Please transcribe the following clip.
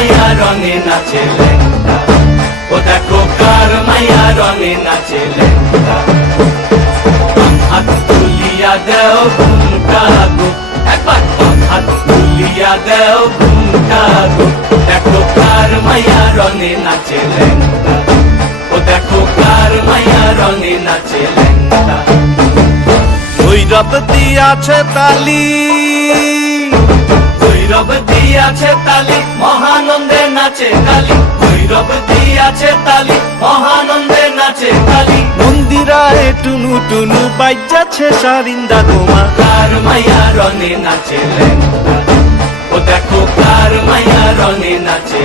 মাইয়া রঙে নাচে ল্যাংটা, ও দেখো কার মাইয়া রঙে নাচে ল্যাংটা। হাত তুলিয়া দেও ঘুমটা গো, একবার হাত তুলিয়া দেও ঘুমটা গো, দেখো কার মাইয়া রঙে নাচে ল্যাংটা, ও দেখো কার মাইয়া রঙে নাচে ল্যাংটা। ভৈরব দিয়াছে তালি, ভৈরব দিয়াছে তালি, মহানন্দে নাচে কালী, ভৈরব দিয়াছে তালি, মহানন্দে নাচে কালী। মন্দিরায় টুনু টুনু বাজ্যাছে সারিন্দা গোমা, কার মাইয়া রঙে নাচে ল্যাংটা, ও দেখো কার মাইয়া রঙে নাচে।